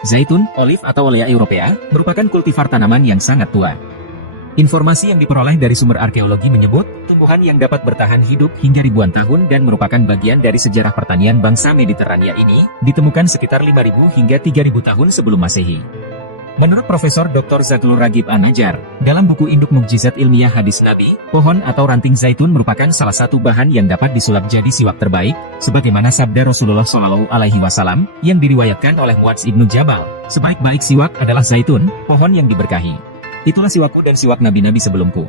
Zaitun, olive atau Olea europea, merupakan kultivar tanaman yang sangat tua. Informasi yang diperoleh dari sumber arkeologi menyebut, tumbuhan yang dapat bertahan hidup hingga ribuan tahun dan merupakan bagian dari sejarah pertanian bangsa Mediterania ini, ditemukan sekitar 5.000 hingga 3.000 tahun sebelum Masehi. Menurut Profesor Dr. Zaglur Ragib An-Najjar, dalam buku Induk Mukjizat Ilmiah Hadis Nabi, pohon atau ranting zaitun merupakan salah satu bahan yang dapat disulap jadi siwak terbaik, sebagaimana sabda Rasulullah Shallallahu Alaihi Wasallam yang diriwayatkan oleh Muadz ibnu Jabal, sebaik-baik siwak adalah zaitun, pohon yang diberkahi. Itulah siwakku dan siwak nabi-nabi sebelumku.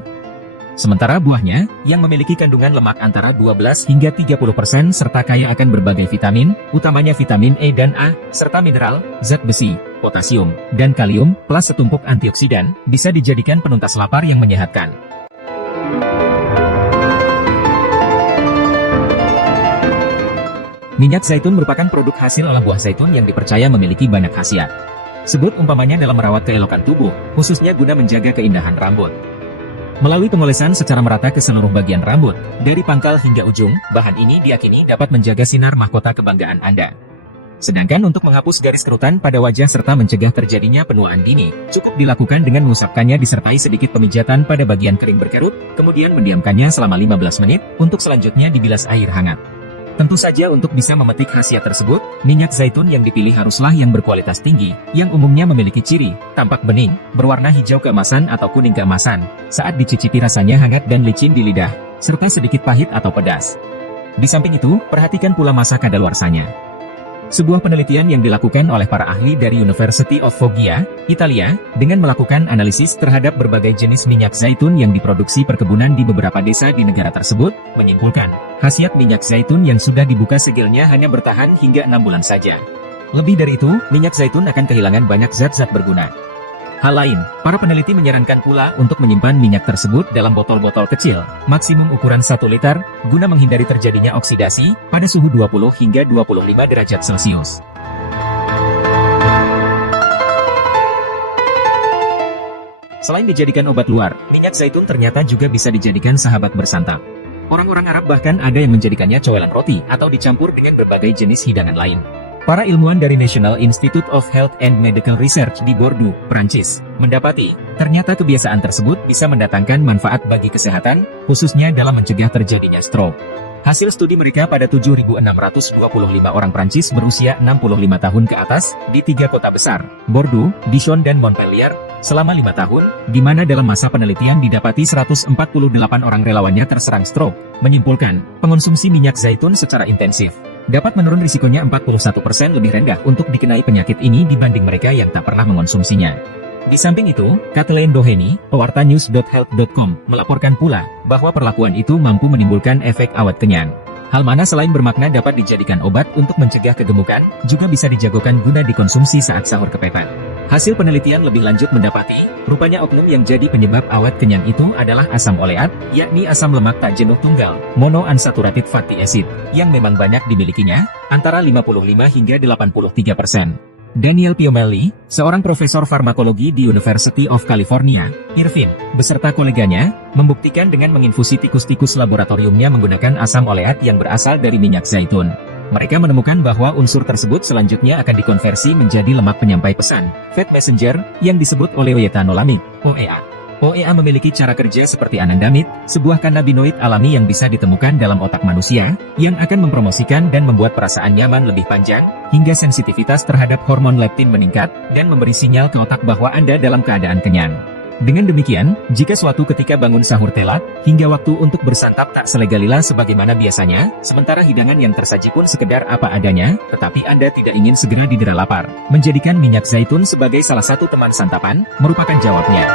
Sementara buahnya, yang memiliki kandungan lemak antara 12 hingga 30% serta kaya akan berbagai vitamin, utamanya vitamin E dan A, serta mineral, zat besi, potasium, dan kalium, plus setumpuk antioksidan, bisa dijadikan penuntas lapar yang menyehatkan. Minyak zaitun merupakan produk hasil olah buah zaitun yang dipercaya memiliki banyak khasiat. Sebut umpamanya dalam merawat keelokan tubuh, khususnya guna menjaga keindahan rambut. Melalui pengolesan secara merata ke seluruh bagian rambut, dari pangkal hingga ujung, bahan ini diyakini dapat menjaga sinar mahkota kebanggaan Anda. Sedangkan untuk menghapus garis kerutan pada wajah serta mencegah terjadinya penuaan dini, cukup dilakukan dengan mengusapkannya disertai sedikit pemijatan pada bagian kering berkerut, kemudian mendiamkannya selama 15 menit, untuk selanjutnya dibilas air hangat. Tentu saja untuk bisa memetik khasiat tersebut, minyak zaitun yang dipilih haruslah yang berkualitas tinggi, yang umumnya memiliki ciri, tampak bening, berwarna hijau keemasan atau kuning keemasan, saat dicicipi rasanya hangat dan licin di lidah, serta sedikit pahit atau pedas. Di samping itu, perhatikan pula masa kadaluarsanya. Sebuah penelitian yang dilakukan oleh para ahli dari University of Foggia, Italia, dengan melakukan analisis terhadap berbagai jenis minyak zaitun yang diproduksi perkebunan di beberapa desa di negara tersebut, menyimpulkan, khasiat minyak zaitun yang sudah dibuka segelnya hanya bertahan hingga 6 bulan saja. Lebih dari itu, minyak zaitun akan kehilangan banyak zat-zat berguna. Hal lain, para peneliti menyarankan pula untuk menyimpan minyak tersebut dalam botol-botol kecil, maksimum ukuran 1 liter, guna menghindari terjadinya oksidasi, pada suhu 20 hingga 25 derajat Celcius. Selain dijadikan obat luar, minyak zaitun ternyata juga bisa dijadikan sahabat bersantap. Orang-orang Arab bahkan ada yang menjadikannya cowelan roti, atau dicampur dengan berbagai jenis hidangan lain. Para ilmuwan dari National Institute of Health and Medical Research di Bordeaux, Prancis, mendapati, ternyata kebiasaan tersebut bisa mendatangkan manfaat bagi kesehatan, khususnya dalam mencegah terjadinya stroke. Hasil studi mereka pada 7.625 orang Prancis berusia 65 tahun ke atas, di 3 kota besar, Bordeaux, Dijon dan Montpellier, selama 5 tahun, di mana dalam masa penelitian didapati 148 orang relawannya terserang stroke, menyimpulkan, pengonsumsi minyak zaitun secara intensif dapat menurun risikonya 41% lebih rendah untuk dikenai penyakit ini dibanding mereka yang tak pernah mengonsumsinya. Di samping itu, Kathleen Doheny, pewartanews.health.com, melaporkan pula bahwa perlakuan itu mampu menimbulkan efek awet kenyang. Hal mana selain bermakna dapat dijadikan obat untuk mencegah kegemukan, juga bisa dijagokan guna dikonsumsi saat sahur kepepet. Hasil penelitian lebih lanjut mendapati, rupanya oknum yang jadi penyebab awet kenyang itu adalah asam oleat, yakni asam lemak tak jenuh tunggal, monounsaturated fatty acid, yang memang banyak dimilikinya, antara 55 hingga 83%. Daniel Piomelli, seorang profesor farmakologi di University of California, Irvine, beserta koleganya, membuktikan dengan menginfusi tikus-tikus laboratoriumnya menggunakan asam oleat yang berasal dari minyak zaitun. Mereka menemukan bahwa unsur tersebut selanjutnya akan dikonversi menjadi lemak penyampai pesan, fat messenger, yang disebut oleoethanolamid, OEA. OEA memiliki cara kerja seperti anandamid, sebuah kanabinoid alami yang bisa ditemukan dalam otak manusia, yang akan mempromosikan dan membuat perasaan nyaman lebih panjang, hingga sensitivitas terhadap hormon leptin meningkat, dan memberi sinyal ke otak bahwa Anda dalam keadaan kenyang. Dengan demikian, jika suatu ketika bangun sahur telat, hingga waktu untuk bersantap tak selegalila sebagaimana biasanya, sementara hidangan yang tersaji pun sekedar apa adanya, tetapi Anda tidak ingin segera didera lapar, menjadikan minyak zaitun sebagai salah satu teman santapan, merupakan jawabnya.